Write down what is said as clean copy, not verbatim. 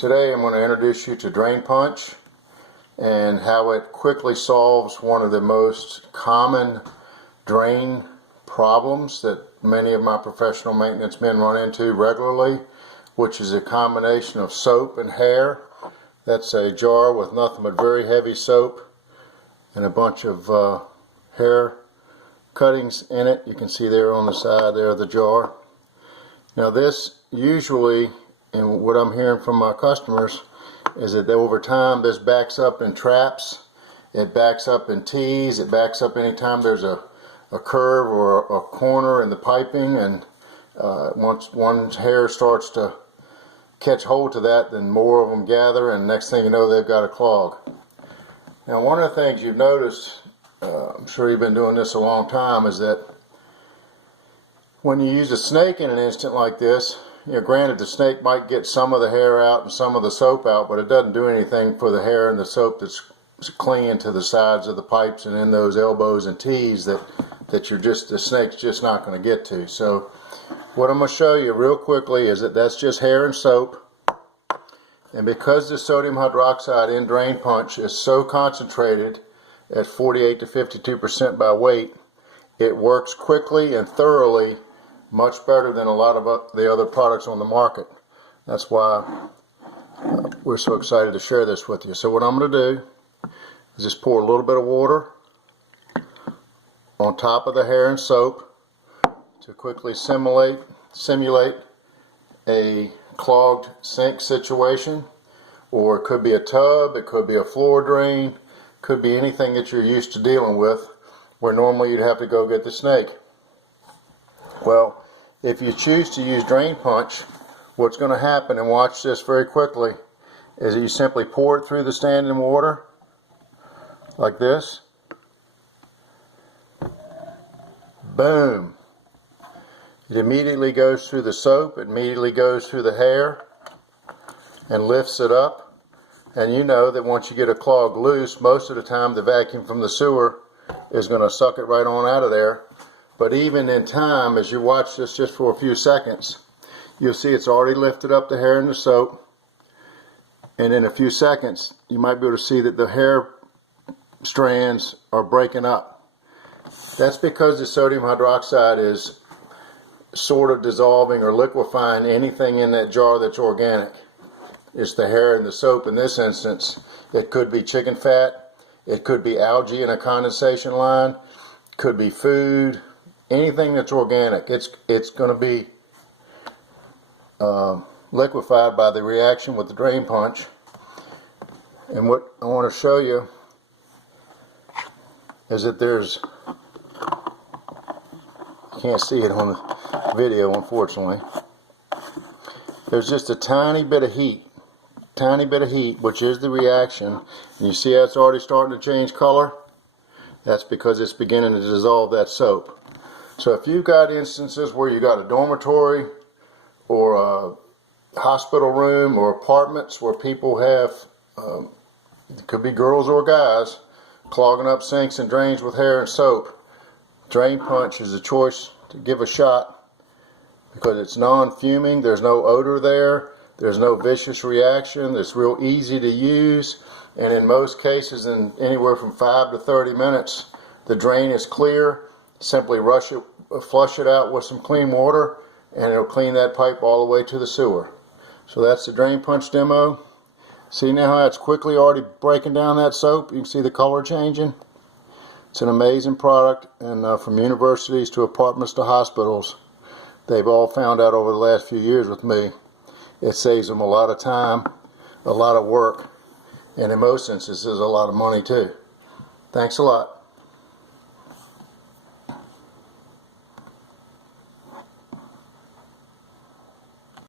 Today I'm going to introduce you to drain punch and how it quickly solves one of the most common drain problems that many of my professional maintenance men run into regularly, which is a combination of soap and hair. That's a jar with nothing but very heavy soap and a bunch of hair cuttings in it. You can see there on the side there of the jar. Now this usually, and what I'm hearing from my customers, is that over time this backs up in traps, it backs up in T's, it backs up anytime there's a curve or a corner in the piping, and once one hair starts to catch hold to that, then more of them gather, and next thing you know they've got a clog. Now one of the things you've noticed, I'm sure you've been doing this a long time, is that when you use a snake in an instant like this, granted the snake might get some of the hair out and some of the soap out, but it doesn't do anything for the hair and the soap that's clinging to the sides of the pipes and in those elbows and T's that the snake's just not going to get to. So what I'm going to show you real quickly is that that's just hair and soap, and because the sodium hydroxide in drain punch is so concentrated at 48 to 52% by weight, it works quickly and thoroughly, much better than a lot of the other products on the market. That's why we're so excited to share this with you. So what I'm going to do is just pour a little bit of water on top of the hair and soap to quickly simulate a clogged sink situation, or it could be a tub, it could be a floor drain, could be anything that you're used to dealing with where normally you'd have to go get the snake. Well, if you choose to use drain punch, what's going to happen, and watch this very quickly, is that you simply pour it through the standing water like this. Boom! It immediately goes through the soap, it immediately goes through the hair and lifts it up. And you know that once you get a clog loose, most of the time the vacuum from the sewer is going to suck it right on out of there. But even in time, as you watch this just for a few seconds, you'll see it's already lifted up the hair and the soap. And in a few seconds, you might be able to see that the hair strands are breaking up. That's because the sodium hydroxide is sort of dissolving or liquefying anything in that jar that's organic. It's the hair and the soap in this instance. It could be chicken fat, it could be algae in a condensation line, it could be food, anything that's organic. It's going to be liquefied by the reaction with the drain punch. And what I want to show you is that there's, you can't see it on the video unfortunately, there's just a tiny bit of heat, which is the reaction. And you see how it's already starting to change color? That's because it's beginning to dissolve that soap. So if you've got instances where you got a dormitory or a hospital room or apartments where people have, it could be girls or guys, clogging up sinks and drains with hair and soap, drain punch is a choice to give a shot, because it's non-fuming, there's no odor there, there's no vicious reaction, it's real easy to use, and in most cases, in anywhere from 5 to 30 minutes, the drain is clear. Simply flush it out with some clean water, and it'll clean that pipe all the way to the sewer. So that's the drain punch demo. See now how it's quickly already breaking down that soap? You can see the color changing. It's an amazing product, and from universities to apartments to hospitals, they've all found out over the last few years with me, it saves them a lot of time, a lot of work, and in most instances a lot of money too. Thanks a lot.